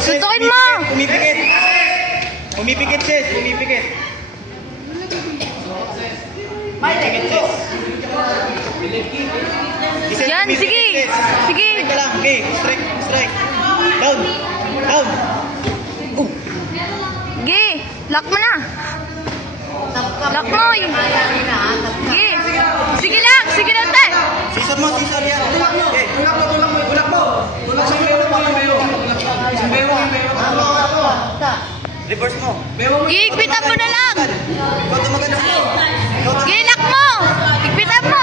Suntukin mo! Pumipikit! Pumipikit, sis! Pumipikit! Pumipikit, sis! Yan, sige! Sige! Strike ka lang, okay. Strike, strike. Down! Down! Sige! Lock mo na! Lock mo! Sige! Sige lang! Sige lang, te! Sisar mo, sisar yan. Okay. Tulak mo. Tulak sa meron pa kay Melo. Sa Melo. Reverse mo. Sige, igpitan mo na lang! Ikaw tumagal. Sige, lock mo! Igpitan mo!